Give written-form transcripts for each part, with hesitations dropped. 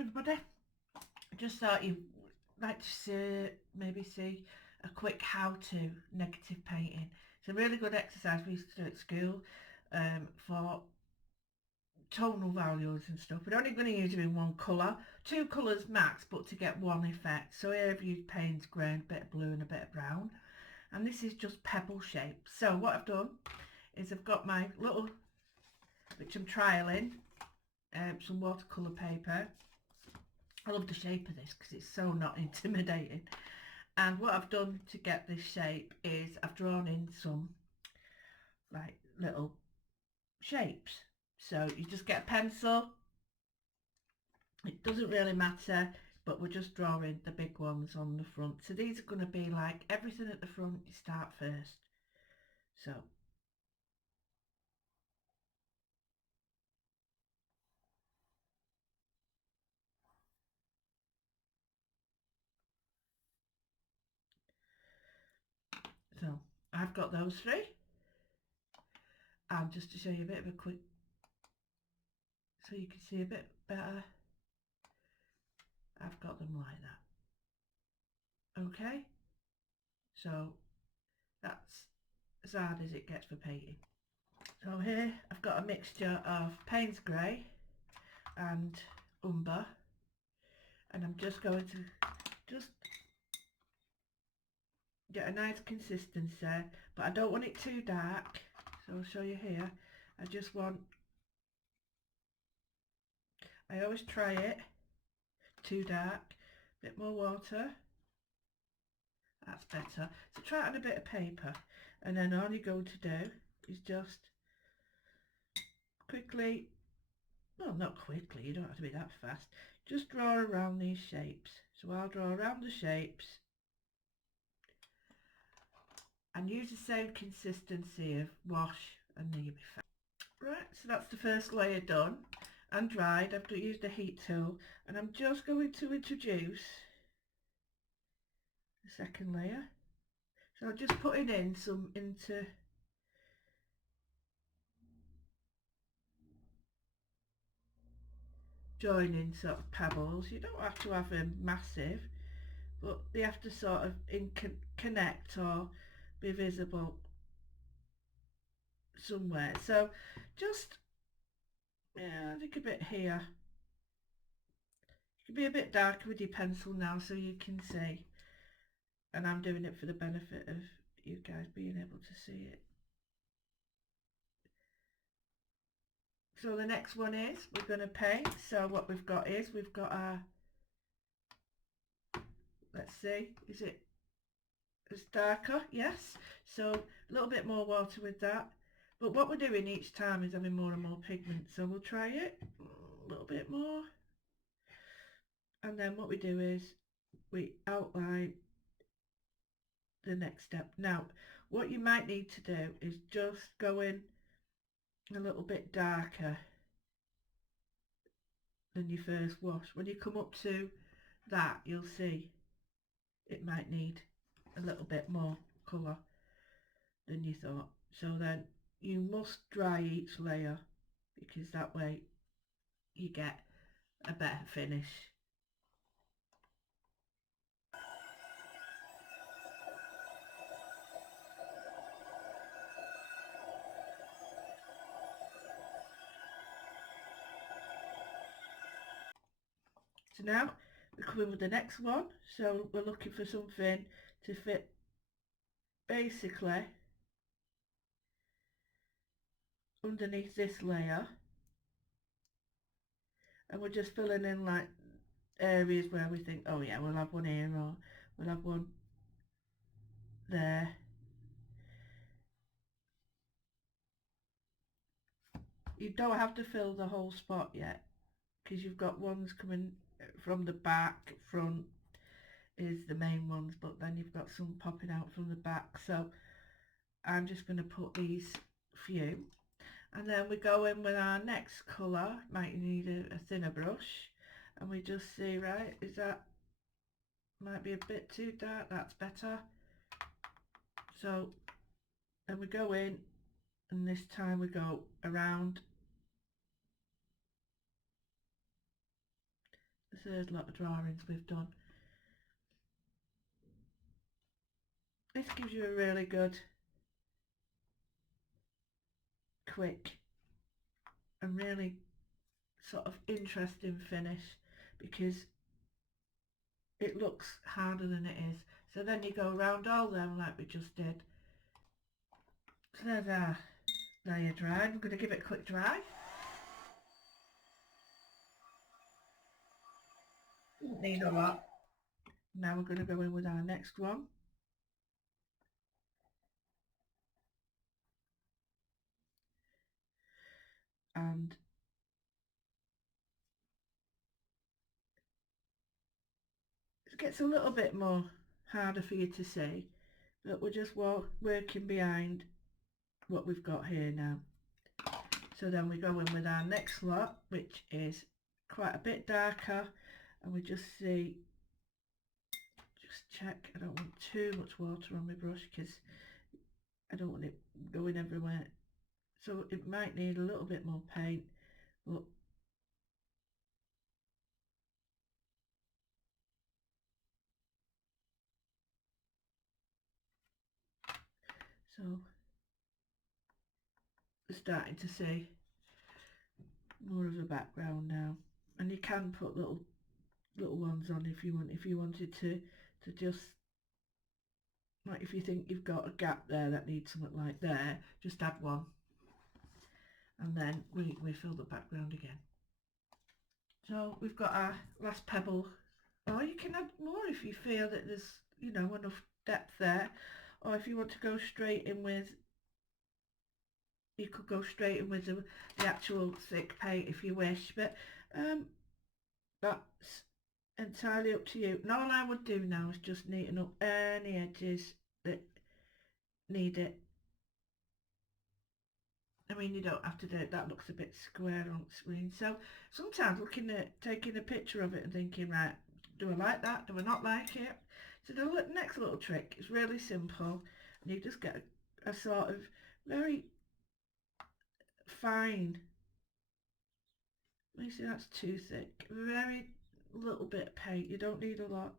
Hi everybody, I just thought you'd like to maybe see a quick how-to negative painting. It's a really good exercise we used to do at school for tonal values and stuff. We're only going to use it in one colour, two colours max, but to get one effect. So here I've used Payne's grey, a bit of blue and a bit of brown, and this is just pebble shape. So what I've done is I've got my little, which I'm trialling, some watercolour paper. I love the shape of this because it's so not intimidating. And what I've done to get this shape is I've drawn in some like little shapes. So you just get a pencil. It doesn't really matter, but we're just drawing the big ones on the front. So these are going to be like everything at the front, you start first. So I've got those three. And just to show you a bit of a quick, so you can see a bit better, I've got them like that. Okay, so that's as hard as it gets for painting. So here I've got a mixture of Payne's grey and umber, and I'm just going to just get a nice consistency, but I don't want it too dark, so I'll show you here. I just want, I always try it too dark, a bit more water, that's better. So try it on a bit of paper, and then all you're going to do is just quickly, well, not quickly, you don't have to be that fast, just draw around these shapes. So I'll draw around the shapes and use the same consistency of wash, and then you'll be fine. Right, so that's the first layer done and dried. I've used a heat tool, and I'm just going to introduce the second layer. So I'm just putting in some into joining sort of pebbles. You don't have to have them massive, but they have to sort of connect or be visible somewhere. So just, yeah, I think a bit here. You can be a bit darker with your pencil now so you can see, and I'm doing it for the benefit of you guys being able to see it. So the next one is we're going to paint. So what we've got is we've got our, let's see, is it it's darker? Yes. So a little bit more water with that, but what we're doing each time is having more and more pigment. So we'll try it a little bit more, and then what we do is we outline the next step. Now what you might need to do is just go in a little bit darker than your first wash. When you come up to that, you'll see it might need a little bit more colour than you thought. So then you must dry each layer, because that way you get a better finish. So now we're coming with the next one. So we're looking for something to fit basically underneath this layer, and we're just filling in like areas where we think, oh yeah, we'll have one here or we'll have one there. You don't have to fill the whole spot yet, because you've got ones coming from the back. Front is the main ones, but then you've got some popping out from the back. So I'm just going to put these few, and then we go in with our next colour. Might need a thinner brush, and we just see, right, is that might be a bit too dark, that's better. So then we go in, and this time we go around the third lot of drawings we've done. This gives you a really good, quick and really sort of interesting finish, because it looks harder than it is. So then you go around all them like we just did. So there's our layer dry. I'm going to give it a quick dry. Didn't need a lot. Now we're going to go in with our next one. And it gets a little bit more harder for you to see, but we're just working behind what we've got here now. So then we go in with our next lot, which is quite a bit darker, and we just see, just check, I don't want too much water on my brush because I don't want it going everywhere. So it might need a little bit more paint, but so we're starting to see more of a background now, and you can put little ones on if you wanted to just, like, if you think you've got a gap there that needs something like there, just add one, and then we fill the background again. So we've got our last pebble, or you can add more if you feel that there's, you know, enough depth there, or if you want to go straight in with, you could go straight in with the actual thick paint if you wish, but that's entirely up to you. And all I would do now is just neaten up any edges that need it. I mean, you don't have to do it, that looks a bit square on screen. So sometimes looking at taking a picture of it and thinking, right, do I like that? Do I not like it? So the next little trick is really simple, and you just get a sort of very fine, let me see, that's too thick, very little bit of paint, you don't need a lot,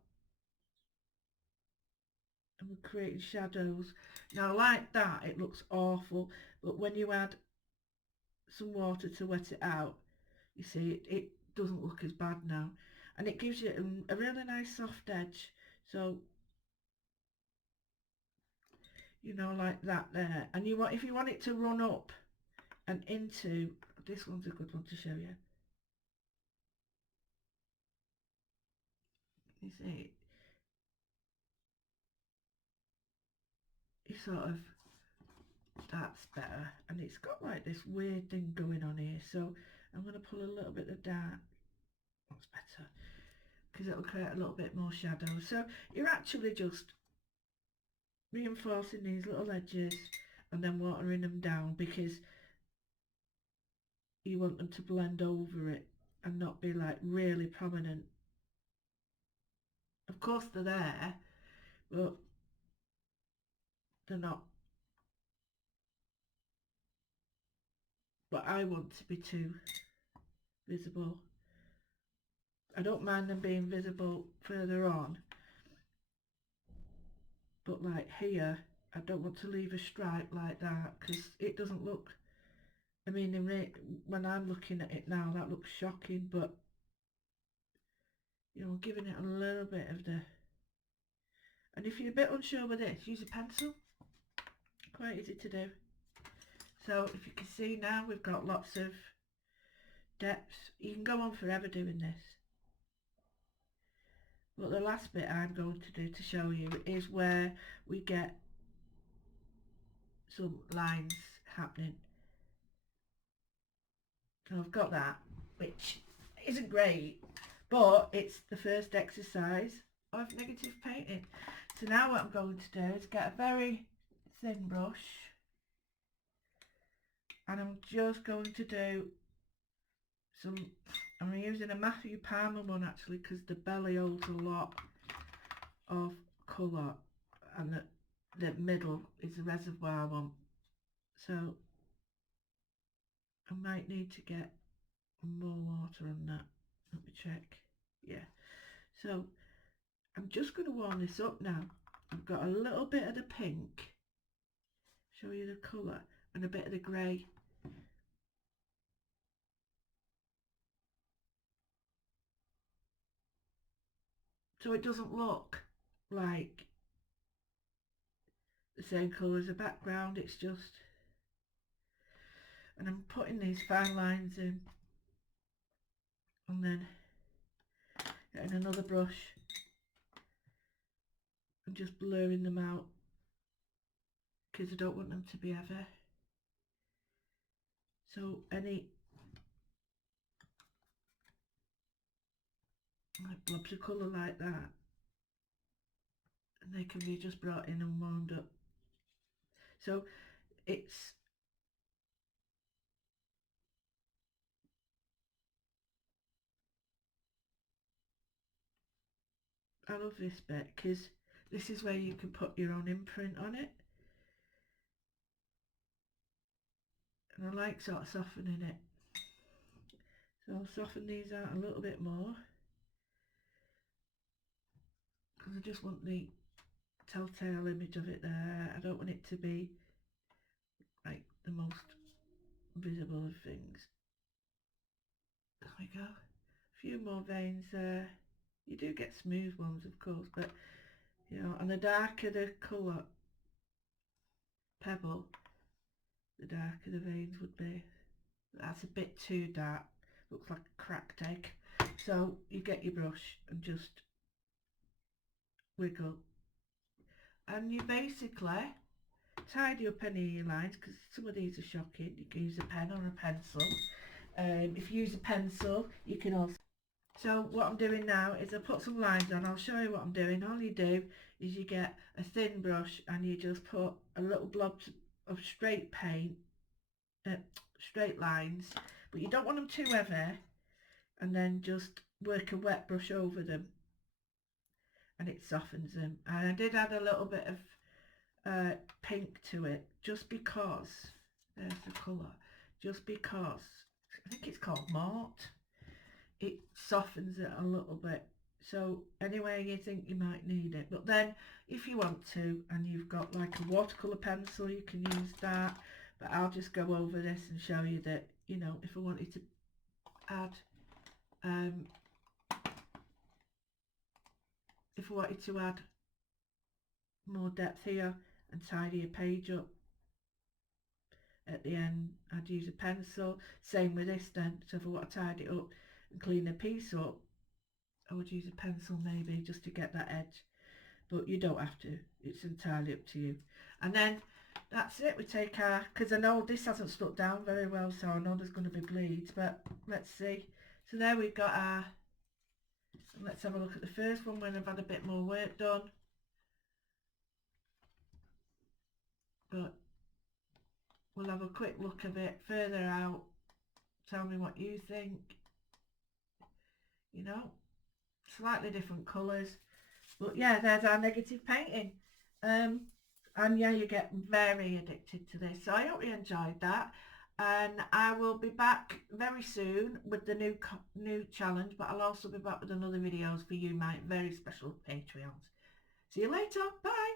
and we're creating shadows. Now like that it looks awful, but when you add some water to wet it out, you see it doesn't look as bad now, and it gives you a really nice soft edge. So, you know, like that there, and you want, if you want it to run up and into, this one's a good one to show you. You see, you sort of, that's better, and it's got like this weird thing going on here, so I'm going to pull a little bit of dark, that's better, because it'll create a little bit more shadow. So you're actually just reinforcing these little edges and then watering them down, because you want them to blend over it and not be like really prominent. Of course they're there, but they're not what I want to be too visible. I don't mind them being visible further on, but like here I don't want to leave a stripe like that, because it doesn't look, I mean, when I'm looking at it now that looks shocking, but you know, giving it a little bit of the, and if you're a bit unsure with this, use a pencil, quite easy to do. So if you can see now we've got lots of depth. You can go on forever doing this, but the last bit I'm going to do to show you is where we get some lines happening. So I've got that, which isn't great, but it's the first exercise of negative painting. So now what I'm going to do is get a very thin brush, and I'm just going to do some, I'm using a Matthew Palmer one actually, because the belly holds a lot of colour, and the middle is the reservoir one. So I might need to get more water on that. Let me check. Yeah, so I'm just going to warm this up now. I've got a little bit of the pink, show you the colour, and a bit of the grey. So it doesn't look like the same colour as the background, it's just, and I'm putting these fine lines in, and then getting another brush and just blurring them out because I don't want them to be heavy. So any like blobs of colour like that, and they can be just brought in and warmed up. So it's, I love this bit because this is where you can put your own imprint on it, and I like sort of softening it. So I'll soften these out a little bit more because I just want the telltale image of it there. I don't want it to be like the most visible of things. There we go. A few more veins there. You do get smooth ones, of course, but you know, and the darker the colour pebble, the darker the veins would be. That's a bit too dark. Looks like a cracked egg. So you get your brush and just wiggle, and you basically tidy up any of your lines because some of these are shocking. You can use a pen or a pencil. If you use a pencil, you can also. So what I'm doing now is I put some lines on. I'll show you what I'm doing. All you do is you get a thin brush and you just put a little blob of straight paint, straight lines, but you don't want them too heavy, and then just work a wet brush over them and it softens them. And I did add a little bit of pink to it just because, there's the colour, just because, I think it's called mort, it softens it a little bit. So anyway you think you might need it, but then if you want to and you've got like a watercolour pencil, you can use that, but I'll just go over this and show you that, you know, if I wanted to add if I wanted to add more depth here and tidy a page up at the end, I'd use a pencil. Same with this then, so if I want to tidy it up and clean a piece up, I would use a pencil maybe just to get that edge, but you don't have to, it's entirely up to you. And then that's it, we take our, because I know this hasn't stuck down very well, so I know there's going to be bleeds, but let's see. So there we've got our, let's have a look at the first one when I've had a bit more work done. But we'll have a quick look of it further out, tell me what you think. You know, slightly different colours, but yeah, there's our negative painting. And yeah, you get very addicted to this, so I hope you enjoyed that, and I will be back very soon with the new challenge, but I'll also be back with another videos for you, my very special Patreons. See you later, bye.